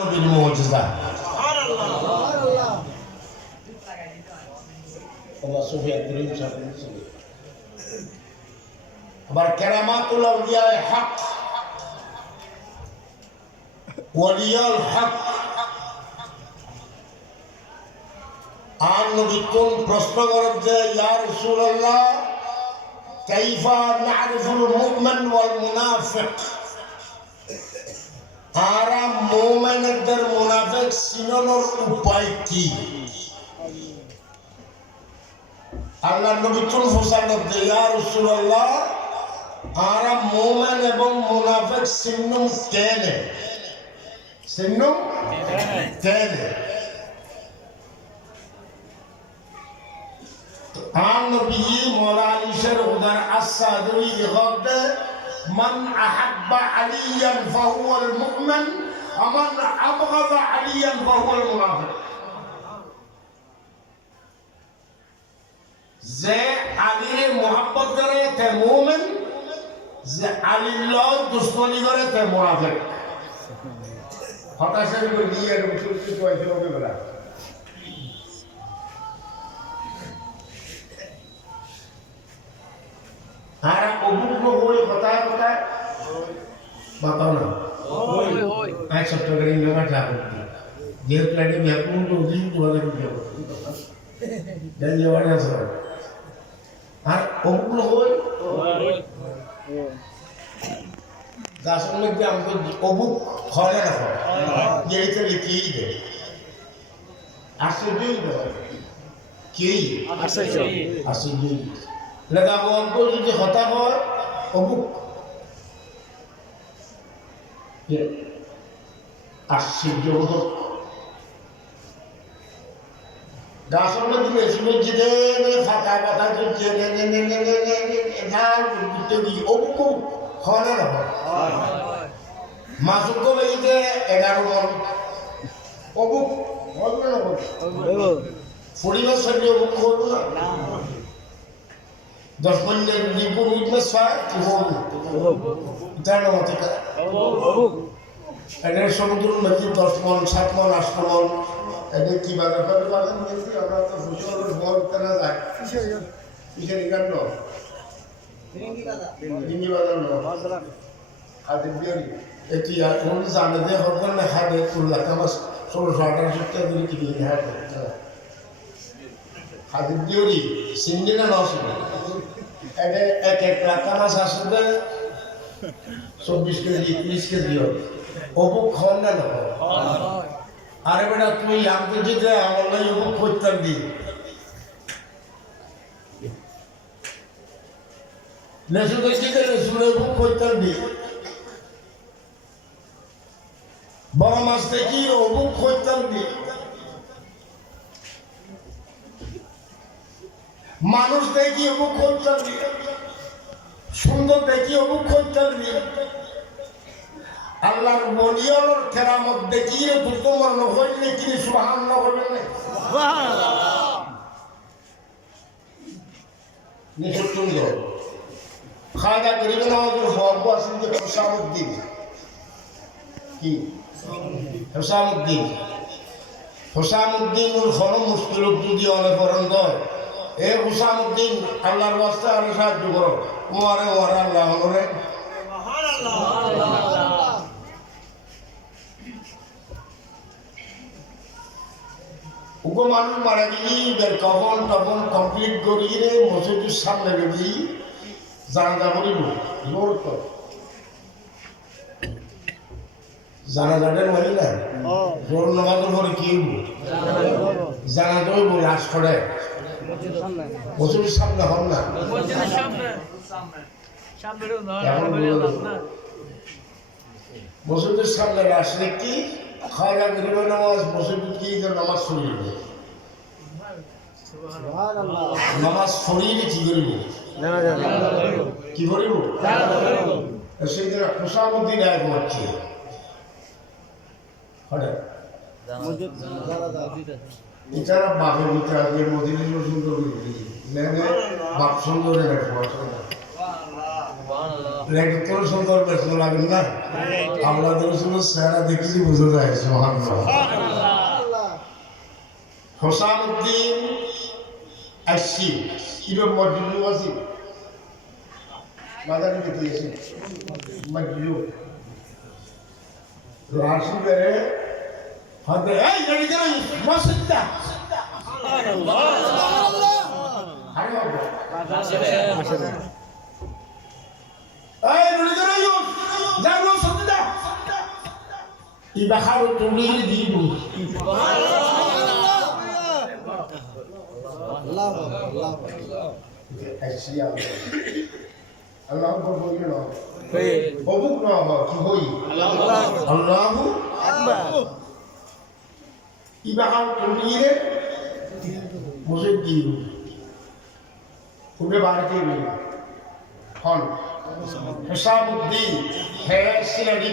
নবীর মুজিজা সুবহানাল্লাহ। আল্লাহ সুফিয়ান করিম সাহেব আবার কেরামাতুল আউলিয়া হক ওয়ালিয়াল হক আর নবী কোন প্রশ্ন করেন যে ইয়া রাসূলুল্লাহ কাইফা না'রিফুল মুমিন ওয়াল মুনাফিক আরা মুমিনদের মুনাফিক চিনানোর উপায় কি আল্লাহ নবী কোন ফসালত যে ইয়া রাসূলুল্লাহ আরা মুমিন এবং মুনাফিক চিনুম কেনে চিনুম কেনে عن نبي مولا علي شر غدر الصادري غد من أحب عليا فهو المؤمن ومن أبغض عليا فهو المنافق যে আলীর মোহাব্বত করে তে মুমিন যে আলীর লগ দুশমনি করে তে মুনাফিক হতাশার করে দিয়ে এরকম চলতে চলতে হবে বলা আর অবুগ্ন হয়ে কথায় কথায় বাতাও না আয় চট্টগ্রাম জমা ঠাকুর যেহেতু লাগে ব্যাকুল তো দিন তোমাদের দেন যাওয়ার আছে আর অবুগ্ন হয়ে গাছের মধ্যে আমাকে অবুক হয় না যেটা লিখেই দেয় আশ্চর্যই দেয় কি আশ্চর্যই লেখা অল্প যদি হতা হয় অবুক আশ্চর্য হতো গাছের মধ্যে বেশি মসজিদে ফাঁকা পাতা চলছে অবুক হয় না মাসুক বেরিতে 11 মন অবুক হবে না পরিবেশ সঙ্গে অবুক করবো না 10 মিনিটের রিপোর্ট উইটনেস হয় কি হবে জানো মতে এদের সমুদ্র নদী 10 মন 7 মন 8 মন এদের কি বাজার করে বাজার নিয়েছি আমরা তো ফুসল বল কেনা যায় কিসের কাণ্ড রিঙ্গি বাজার হাতের বিয়ারি এটি এখন জানে যে হবেন না হাতে তুললা কামাস 1600-1800 টাকা করে কিনে হাতের বিয়ারি সিন্ডি না নসিন এক লাখ মাছ আসলে 24 কেজি 30 কেজি অবুক খাওয়ান না আরে বেটা তুই আমাকে যেতে আমার নাই অবুক করতাম দি লেসু দেখি লেসুরে অবুক করতাম দি বড় মাছ দেখি অবুক করতাম দি মানুষ দেখি অবুক করতাম দি সুন্দর দেখি অবুক করতাম দি আল্লাহর ওলিয়ার কেরামত দেখিয়ে দুটো মন হইলে কি সুবহানাল্লাহ বলবেন না সুবহানাল্লাহ নিশ্চয় সুন্দর খাজা গরিব নওয়াজের বড় আছেন যে হুসামউদ্দিন কি হুসামউদ্দিন ওর ফরম মুশকিল যদি অনেক পরন্ত এ হুসামউদ্দিন আল্লাহর ওয়াস্তে আর সাহায্য করো ওরে আল্লাহ ওরে সুবহানাল্লাহ উগো মানুষ মারা গেলি কখন তখন কমপ্লিট করিয়ে মসজিদের সামনে গেলি জানাজা করিব জোর তো জানাজাটের মানে না জোর নামাজের পরে কি জানাজাই বই লাশ করে মসজিদের সামনে হন না মসজিদের সামনে আসলে কি খাওয়া গরিব নামাজ মসজিদ কি নামাজ সরিয়ে নামাজ সরিয়ে কি করিব কি করিব সেই দিন হুসামউদ্দিন এক মারছে এটারা বাপের ভিতরে আগে মদিনের সুন্দর বাপ সুন্দরের লেগে তোর সুন্দর ব্যস্ত লাগেন না আল্লাহ রসুলের চেহারা দেখি বুঝে যায় সুবহানাল্লাহ হোসামউদ্দিন আসছি কিরম মজলু আছে বাজারে দিতে এসে মজলু রাশি বেড়ে হাতে এই গাড়ি গাড়ি মসজিদটা এই গাড়ি গাড়ি যাও মসজিদটা ইবাহার তুমি দিব আল্লাহ আল্লাহ আসিয়া আল্লাহ বলি না ববুক না কি হই আল্লাহু আকবার ইবাহার তুমি মসজিদ দিব উঠে বাড়িতে হন হিসাবউদ্দিন হ্যাঁ সিনারি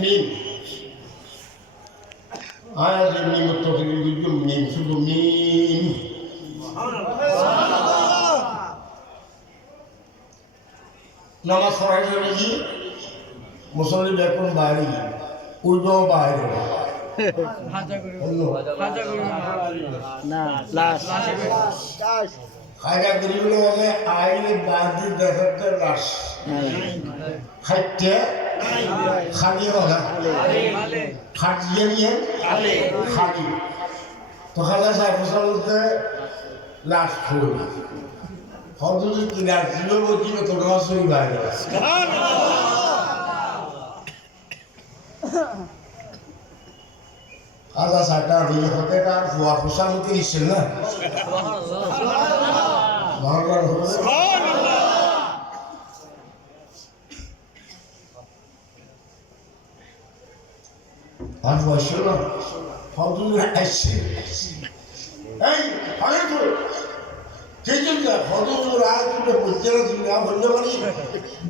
মিম আয়াজ মিম তকলিল বিজুম মিম শুধু মিম নামাজ পড়ার জন্য কি মুসল্লি বেকুন বাইরে উল্টো বাইরে খাইটা গরিবগুলো বলে আইলে বাদি দেখাতে লাশ খাইতে খালি হলা খাটিয়ে নিয়ে খালি তো খাজা সাহেব বলতে লাশ খুল হজুরি কিনা ছিল বলছিল তো নসরি বাইরে খাজা সাহেবটা দিয়ে হতে তার ফুয়া ফুসামুতি নিচ্ছেন না আর বসে না হজুরি আসছে এই অনেক ঠিক আছে হজুর আয় তুলে বুঝতে না তুমি না বললে পারি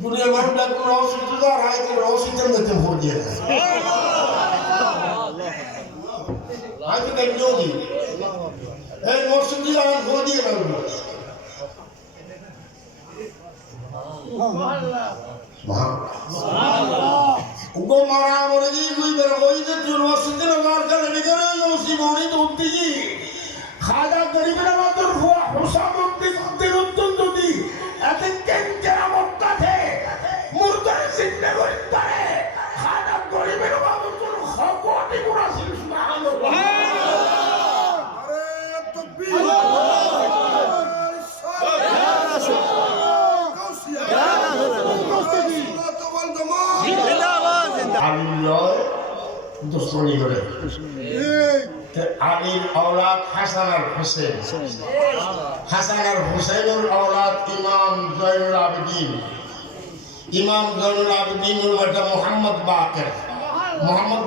দুনিয়া মানুষটা কোনো অসুবিধা আর আয় করে অসুবিধার মধ্যে ভোট দিয়ে দেয় আয় তো দেখি যদি এই অসুবিধা আমার ভোট দিয়ে রাখবো উগো মারা মরে গিয়ে তুই বের হই যে তুই অসুবিধা মার করে নিগরে ওসি মরি তো উঠবি খাজা গরিবের মাত্র ফুয়া হোসামউদ্দিন অত্যন্ত দি এত কেমন কাছে মুরদার সিদ্ধে গরিব পারে খাজা গরিবের মাত্র খকটি গুণা ছিল সুবহানাল্লাহ আরে তাকবীর আল্লাহ দুশ্মনী করে আলীর औलाद হাসান আর হুসেন হাসান আর হুসেনের औलाद ইমাম জয়নুল আবেদিন ইমাম জয়নুল আবেদিনের বেটা মোহাম্মদ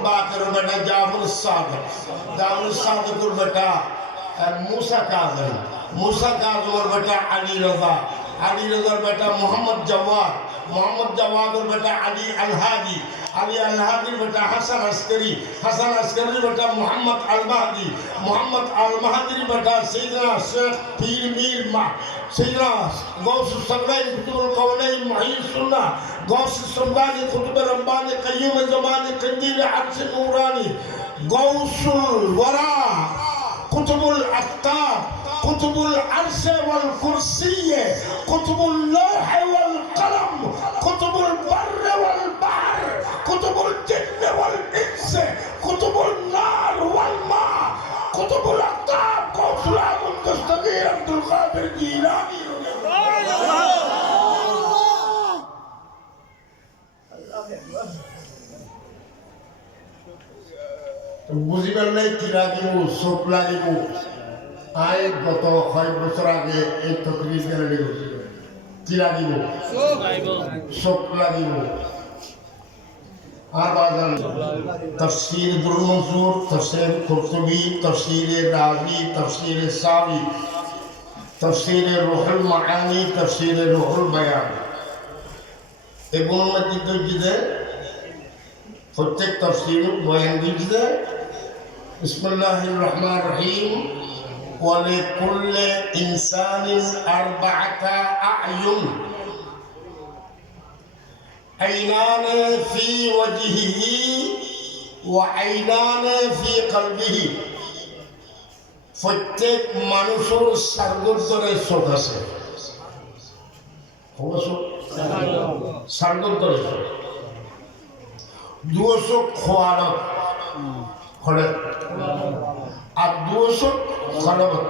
বাকের বেটা জাফর সাদিকের বেটা मूसा काज़म बेटा अली रज़ार बेटा मोहम्मद जवाद बेटा अली अलहादी बेटा हसन अस्करी बेटा मोहम्मद अलमहदी बेटा सैयदना शेख पीर मीर सैयदना गौस सगलैन कुतुबुल कौनैन मुहीय सुन्नाह गौस सुल्तान कुतुब रब्बानी क़य्यूम ज़मानी क़ंदील अर्श नूरानी गौसुल वरा कुतुबुल अफ्ताब कुतुबुल अर्श वल कुर्सी कुतुबुल लौह वल कलम कुतुबुल बर्र वल बहर कुतुबुल जिन्न वल इंस कुतुबुल नार वल मा कुतुबुल अफ्ताब गौसुल आज़म दस्तगीर अब्दुल कादिर जीलानी বুঝিবার নাই কি লাগিব চোখ লাগিব আই গত 6 বছর আগে এই তকরির গেলে কি লাগিব চোখ লাগিব আর বাজান তাফসীর দুর মনসুর তাফসীর কুরতুবী তাফসীর রাজি তাফসীর সাবি তাফসীর রুহুল মাআনি তাফসীর রুহুল বায়ান এগুলোর মধ্যে দিতে প্রত্যেক তাফসীর বয়ান দিতে বিসমিল্লাহির রহমানির রহিম ولكل إنسان 4 أعين আইনানে ফি ওয়াজহিহি ওয়া আইনানে ফি কলবিহি। প্রত্যেক মানুষের সার্গোদ্দরে চোখ আছে, সার্গোদ্দরে দুয়ো চোখ খোয়ারত খড়ে আর দুয়ো চোখ খড়বত।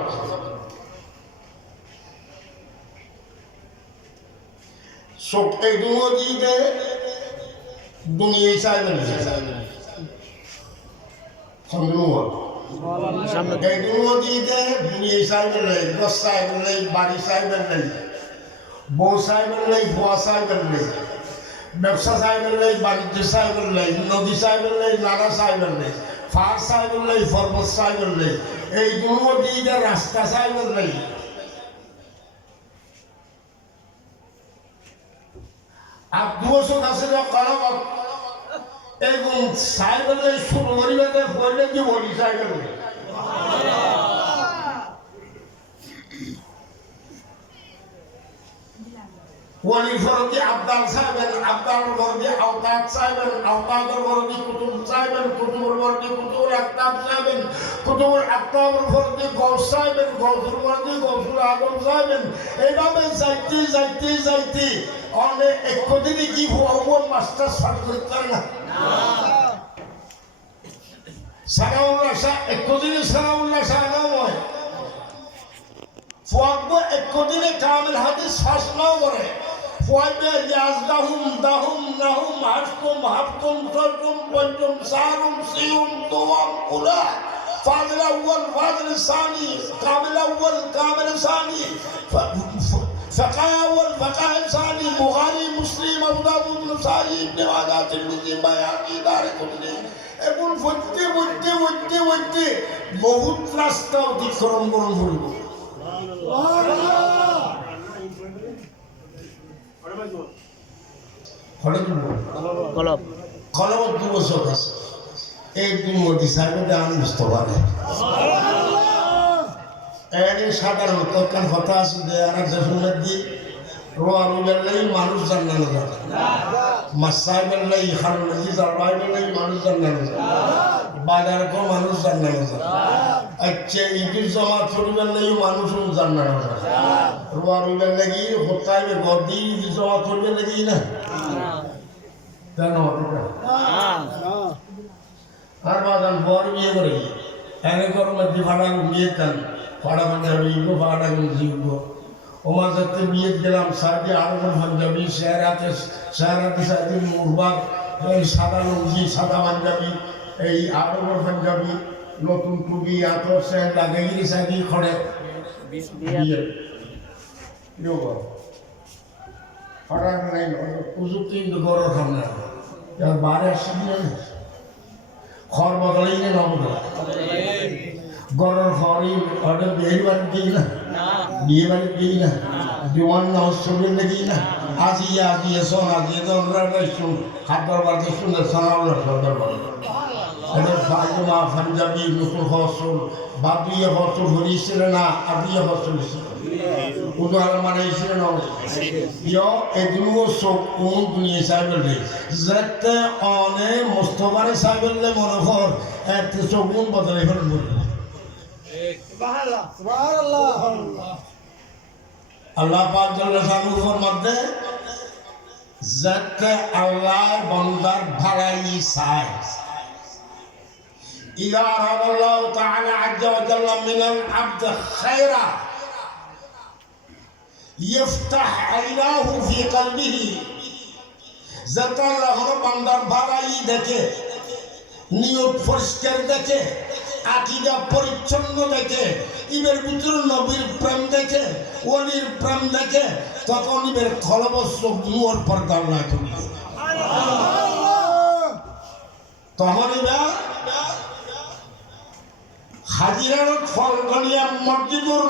চোখ এই দুয়ো দিয়ে দুনিয়ায় চাইবেন এই দুয়ো দিয়ে দুনিয়ায় চাইবেন নেই, গছ চাইবেন নেই, বাড়ি চাইবেন নেই, বউ চাইবেন নেই, ভুয়া চাইবেন নেই, ব্যবসা চাইবেন নেই, বাণিজ্য চাইবেন নেই, নদী চাইবেন নেই, নালা চাইবেন নেই, পাহাড় চাইবেন নেই, পর্বত চাইবেন নেই, এই দুয়ো দিয়ে রাস্তা চাইবেন নেই। আর দুশো গাছের কারণ এবং সাইকেলে শুরু করিবে পড়লে কি বলি সাইকেলে ওলি ফরদি আবদাল সাহেবেন, আবদাল ফরদি আওতাদ সাহেবেন, আওতাদের ফরদি কুতুব সাহেবেন, কুতুবুল ফরদি কুতুবুল আকতাব সাহেবেন, কুতুবুল আকতাবের ফরদি গৌস সাহেবেন, গৌসুল ফরদি গৌসুল আজম সাহেবেন। এইভাবে যাইতে যাইতে যাইতে অনেক একদিনই কি ভুয়া মাস্টার পাঠ করতে না সানাউল্লাহ শাহ একদিনই সানাউল্লাহ শাহ নাম হয় ফুয়াকবো একদিনে কামিল হাদিস ফাঁস নাও করে ফুয়াইবে ইয়াজদাহুম দাহুম নাহুম হাসকুম হাফকুম সরকুম পঞ্চম সারুম সিউম তোয়াম উলা ফাজিল আউয়াল ফাজিল সানি কামিল আউয়াল কামিল সানি فقاه أول فقاه ثاني بخاري مسلم أبو داود نسائي ابن ماجه তিরমিজি বায়াকি দারকুতনি এবং ফুটতে ফুটতে ফুটতে ফুটতে বহুত রাস্তা অতিক্রম করুন ফুলব কলব কলব দু বছর আছে এই দুই মধ্যে সাহেবের দাম বুঝতে পারে এনে সাধারণত কান কথা আছে যে আর দেশের মধ্যে রোয়া রুবেলাই মানুষ জানানো যায় মাসাই বেলাই খান নদী জারবাই বেলাই মানুষ জানানো যায় বাজার কো মানুষ জানানো যায় আচ্ছা ঈদের জমা করবেলাই মানুষও জানানো যায় রোয়া রুবেল লাগি হতাই গদি জমা করবে লাগি না কেন আর বাজান বর বিয়ে করে এনে কর মধ্যে ভাড়া বিয়ে কান পাড়া পাঞ্জাবি পাড়া জিব ওমা যাতে বিয়ে গেলাম সাথে আরো পাঞ্জাবি শেহরাতে সাথে মুরবাদ সাদা লুঙ্গি সাদা পাঞ্জাবি এই আরো পাঞ্জাবি নতুন টুপি এত সে লাগাই সাথে খড়ে বিয়ে পাড়ার নাই প্রযুক্তি গড় সামনে বারে আসি খড় বদলাই নেই নবদলা গরর খড়ি অর্ডার বিয়ে বাড়ি দিই না বিয়ে বাড়ি দিই না বিমান নষ্টে দিই না আজিয়ে শোন আজিয়ে তো শুন খাদ্যর বাড়িতে শুনে শোনাবো সদর বলে এটা ফাইজমা পাঞ্জাবি নতুন ফসল বাদুইয়ে ফসল হরিছিল না আদিয়ে ফসল উদাহরণ মানে ছিল না এগুলো সব কোন দুনিয়া সাইবেল যাতে অনেক মোস্তফারে সাইবেল মনে কর এত সগুন বদলে ফেলে বলবো আল্লাহ পাক জাল্লা শানুর মধ্যে যাতে আল্লাহ বান্দার ভাড়াই চায় ইযা আরাদাল্লাহু তাআলা আজ্জা ওয়া জাল্লা মিনাল আবদ খায়রা ইফতাহ আইনাহু ফি কলবিহি যাতে আল্লাহ বান্দার ভাড়াই দেখে নিয়ত পরিষ্কার দেখে আকিদা পরিচ্ছন্ন দেখে ইবের ভিতরে নবীর প্রেম দেখে ওলির প্রেম দেখে তখন ইবের খলবস্য গুয়ার পর্দা না করবে তখন ইবা হাজিরার ফল গনিয়া মসজিদুর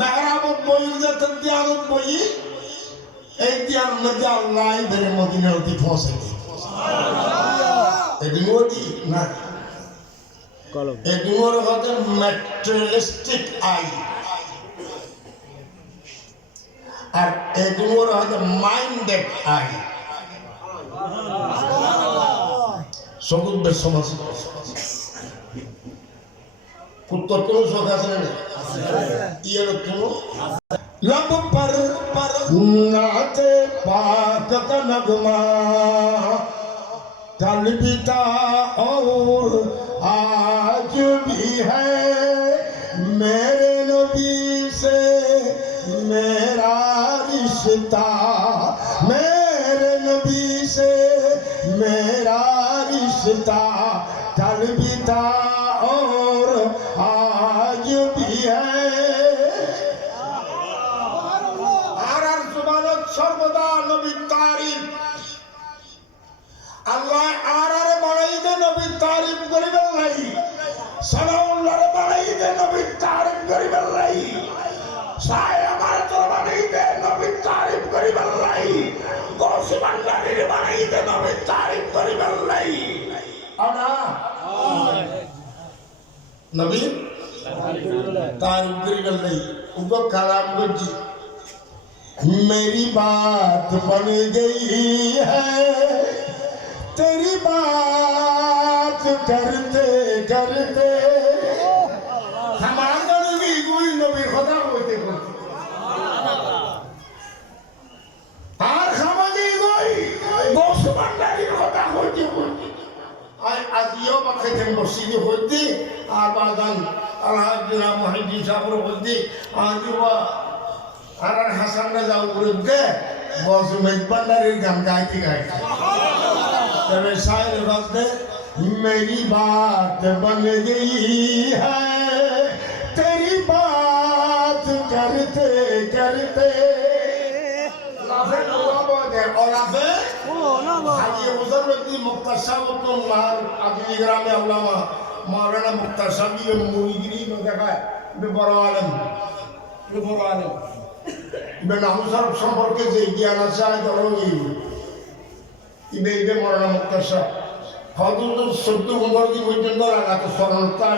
মেহরাবত বইয়ের যাতে দিয়ানত বই এই দিয়ার মধ্যে আল্লাহ ইবের মদিনার অতি পৌঁছে এদিন ওদি না এগুলোর হচ্ছে ম্যাটেরিয়ালিস্টিক আই আর এগুলোর হচ্ছে মাইন্ডেড আই সবুজ সমাজ কুত্তর কোনো শোক আছে না ইয়ের কোনো लब पर नाचे पाक का नगमा कल भी था और आज भी है मेरे नबी से मेरा रिश्ता मेरे नबी से मेरा रिश्ता कल भी था और आज भी है সর্বদা নবীর তারিফ আল্লাহ আর বানাইতে নবীর তারিফ করিবেন নাই সালাউল্লাহ বানাইতে নবীর তারিফ করিবেন নাই সায় আমার তো বানাইতে নবীর তারিফ করিবেন নাই গৌস বান্দারির বানাইতে নবীর তারিফ করিবেন নাই আনা নবী তারিফ করিবেন নাই উগো কালাম গজি मेरी बात बन गई है तेरी बात करते करते हमारा नबी कोई नबी खुदा होते আর খামাজি কই দোষ বান্দারি কথা হইতে আর আজিও পাখাইতে মসজিদে হইতে আর বাগান আলহামদুলিল্লাহ মুহিদ্দিন সাহেবের হইতে আজিবা আর হাসান রাজা উরুদ্দে মৌসুমের বান্দারের গান গাইতে গাইতে তবে শায়ের রাজদে मेरी बात बन गई है तेरी बात करते करते लाफे नवाबे और लाफे हाजी हुजूर मुख्तार साहब को मार आदमी ग्रामे उलामा मौलाना मुख्तार साहब ये मुरीदी को देखा बड़ आलम ইবেন আহমদ সম্পর্কে যে জ্ঞান আছে ইবে মৌলানা মুক্তার সাহেব হয়তো 14-15 দিন পর্যন্ত লাগাত স্মরণতা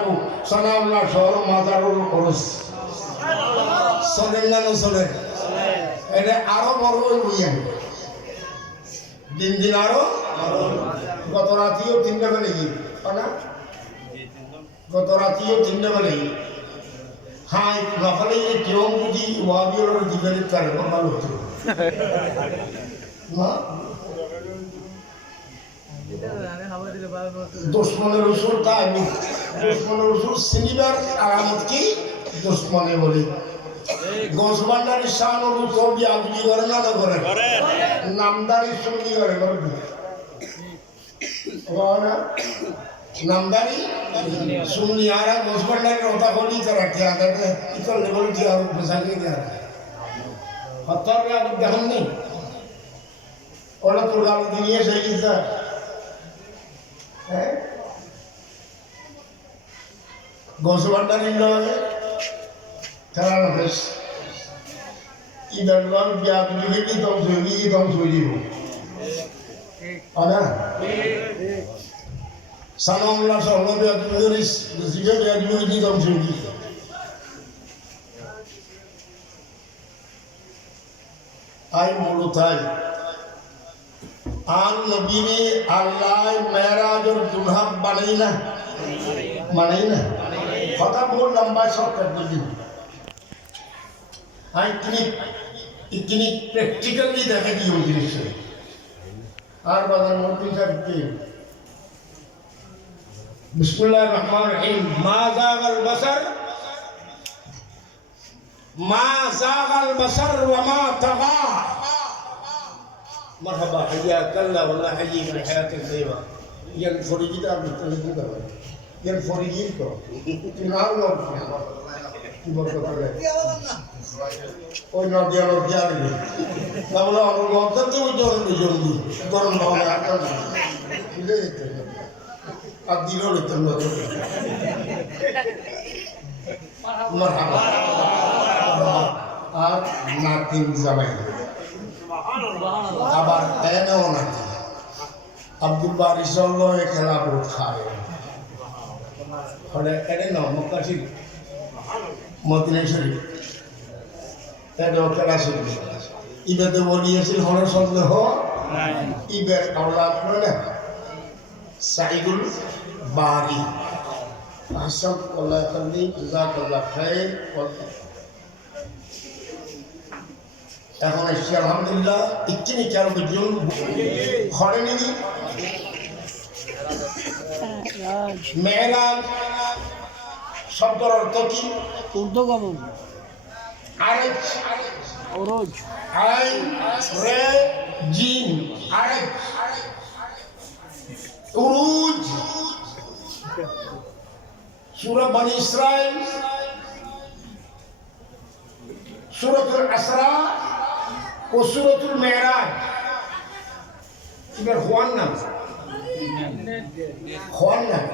সানাউল্লাহ শহর মাজারুল খরচ চলেন না নচলে এটা আরো বড় বইয়েন দিন দিন আরো গত রাতিও 3টা বেলে গিয়ে না গত রাতিও 3টা বেলে গিয়ে हाँ एक नफल ये क्यों मुझे वादी और दिगली करे वो मालूम है ना दुश्मन रसूल का है दुश्मन रसूल सिनीबार आरामत की दुश्मने बोली गोस्वांडारी शान और उसको भी आदमी करे ना तो करे नामदारी सुनी करे ना नामदारी सुननी आ रहा गोस्वांडारी होता बोली तरह क्या करते इतना लेवल की और बसाने क्या हत्या क्या तो गहन नहीं और तो गाल दुनिया से ही था गोस्वांडारी लोग कराना बस इधर लोग क्या तुझे भी तो सोई हो है Salamullah sallallahu alaihi wasallam zikir dia juga di dalam sini. Ay mulutai. An Nabi ne Allah Mi'raj और दुल्हा बनाई ना. पता बहुत लंबा शॉट कर दी. आई इतनी प्रैक्टिकली देखा दी होती है. आर बादल मोती करती. बिस्मिल्लाहिर्रहमानिर्रहीम मा ज़ागल बसर व मा तगा मरहबा हय्याक अल्लाह वल्लाह हय्यी min hayatin tayyiba yan forigida bitulida yan forigito tinalo Oy no dia ni Namla ono tanto giorni gorno na kan ile adilo le tanto marhaba আর নাতিন জামাই আবার এনেও নাতি আব্দুল বারি সল্লো খেলা বহুত খায় ফলে এনে না মক্কা শরীফ মদিনা শরীফ এটা খেলা শরীফ ইবাদে বলিয়েছিল হলো সন্দেহ ইবের আওলাদ না সাইদুল বারি আহসান আল্লাহ ইয়াকদি জাযাকাল্লাহ খাইর। এখন এসছি আলহামদুলিল্লাহ ইকিনি চার বিজন ঘরে নিবি মেহরাজ শব্দের অর্থ কি? ঊর্ধ্বগমন, আরেজ অরোজ, আইন রে জিম আরেজ উরুজ। সূরা বনি ইসরাইল, সূরাতুল আসরা ও সূরাতুল মেরাজ এবার হওয়ার নাম খনাম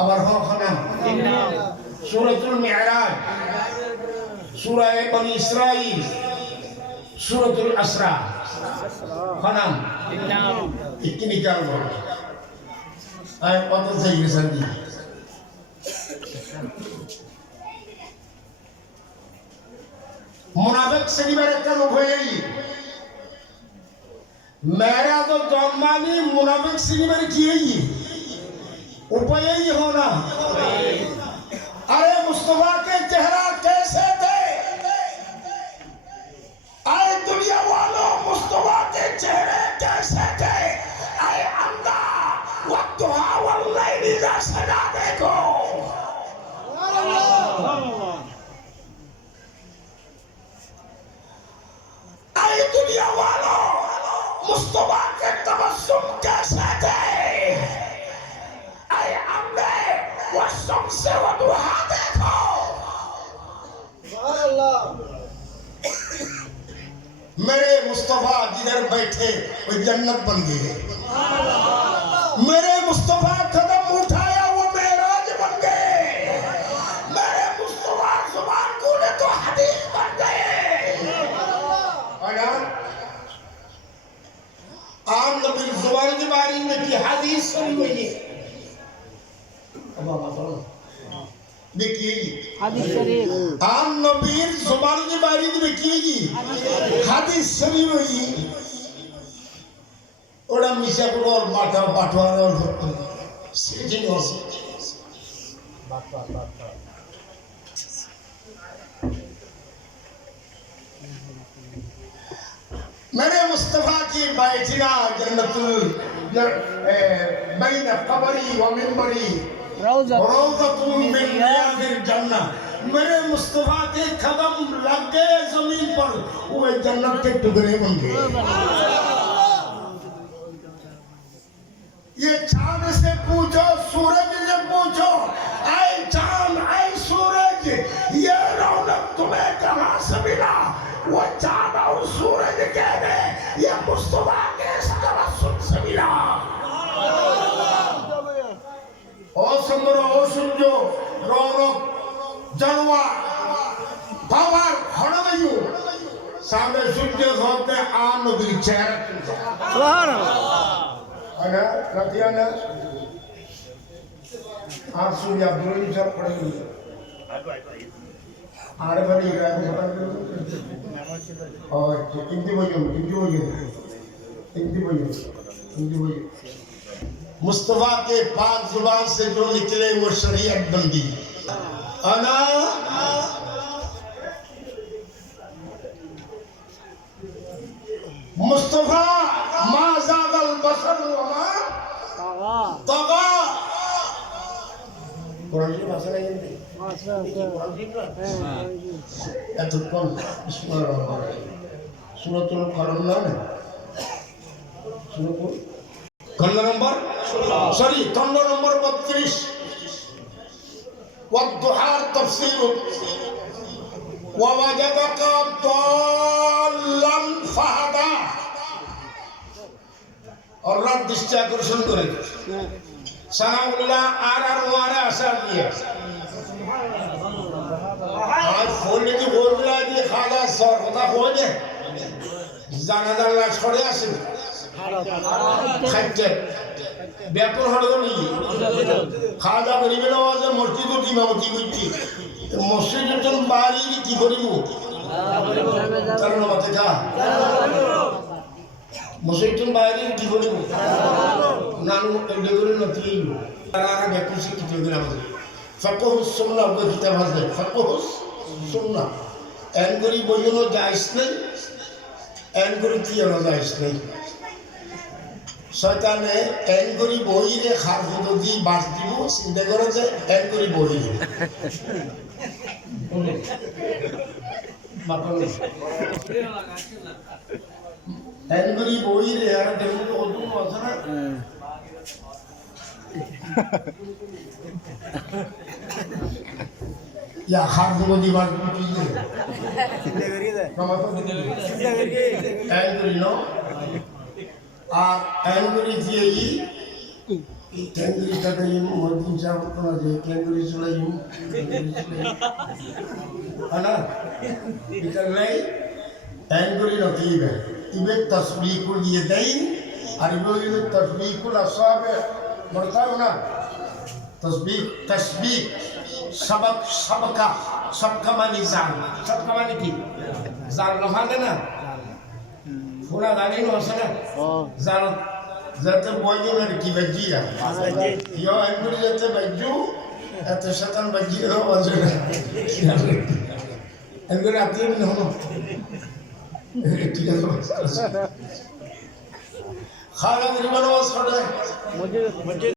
আবার খনাম। সূরাতুল মেরাজ, সূরা বনি ইসরাইল, সূরাতুল আসরা খনাম ইকিনি কাল বল আয় কত সেই গেছেন কি मुनाफिक शनिवार একটা লোক হয়েই मेरा तो जन्मानी मुनाफिक शनिवार की है उपाय ही होना। अरे मुस्तफा के चेहरा कैसे थे? अरे दुनिया वालों मुस्तफा के चेहरे कैसे थे? अरे अंधा वक्त वल्लैली इज़ा सजा देखो। अरे दुनिया वालों मुस्तफा के तबस्सुम कैसे थे? अरे अंधे वो शम्से व दुहा देखो। मेरे मुस्तफा जिधर बैठे वो जन्नत बन गई। मेरे मुस्तफा कदम उठाया वो मेराज बन गए। मेरे मुस्तफा जुबान खोले तो हदीस बन गए। आम नबी जुबान की बारी में की हदीस सुनी हुई है। अब आप बोलो देखिए হাদিস শরীফ, आम नबी जुबान की बारी में देखिए हदीस सुनी हुई है। ওরা মিশা করে ওর মাথা পাঠোয়ার ওর সেটিং আছে मेरे मुस्तफा की बैठना जन्नतुल बैन कबरी व मिंबरी রওজা, रौज़तुम मिन रियादिल जन्नह। मेरे मुस्तफा के कदम लग गए जमीन पर वो जन्नत के टुकड़े बन गए। ये चांद से पूछो, सूरज से पूछो, ऐ चांद ऐ सूरज ये रौनक तुम्हें कहाँ से मिला? वो चांद और सूरज कह दे ये मुस्तफा के तबस्सुम से मिला। ओ सुंदरो ओ सुंजो रौनक जनवा पावर हड़वयु सामने सूर्य होते आम नबी चेहरा সুবহানাল্লাহ, ana latiana आप सूर्य अब्दुल सब पढ़ेंगे आरे बड़ी रात में और इंदी बोलो मुस्तफा के पाक जुबान से जो निकले वो शरीयत बंदी। अना मुस्तफा मा ज़ागल बसर व मा तगा। कुरान की भाषा नहीं है এতক্ষণ সূরাতুল কলম না সূরাতুল খন্ড নম্বর সরি খন্ড নম্বর 32 ওয়াদুহার তাফসীর ওয়া ওয়াজাদাকা দাল্লান ফাহাদা। और रात दृष्टि आकर्षण करे सनाउल्लाह आर वारा आशा किया आज फोन की बोल दिया कि खाला सर কথা কই দে জানাজার লাশ করে আসে খাইতে ব্যাপার হলো নি খাওয়া করিবে না যে মসজিদ ইমামতি করছি মসজিদের জন্য বাড়ি কি করিব কারণ কথা মুসৈতুন বাইরে কি বলব নানু এগুলো নতুন তারা ব্যক্তি শিক্ষিত হয়ে গেলাম ফকহুস সুন্নাহ বই কিতাব আছে ফকহুস সুন্নাহ এনগরি বইনো যাইস নেই এনগরি তিয়ানো যাইস নেই শয়তানে এনগরি বইরে খার ফুটো দি বাস দিব চিন্তা করে যে এনগরি বই এনগরি বইরে আর দেখুন ওজন আছে না या खाद को दीवार को कीजिए एंगरी नो एंगरी थी ये एंगरी का तो ये मोदी साहब को ना दे एंगरी सुलाई है ना इधर नहीं एंगरी नो की है इबे तस्बीह को ये दें और इबे तस्बीह को लसाब मरता है ना तस्बीह सबक सबका सबका मानी जान सबका मानी की जान लोहाने ना पूरा गाली नो असना जान जाते बोझे में की बजी है यो अंदर जाते बज्जू ऐसे शतन बजी रो बजे अंदर आते भी नहीं हो ठीक है खाला रिबन वास कर मुझे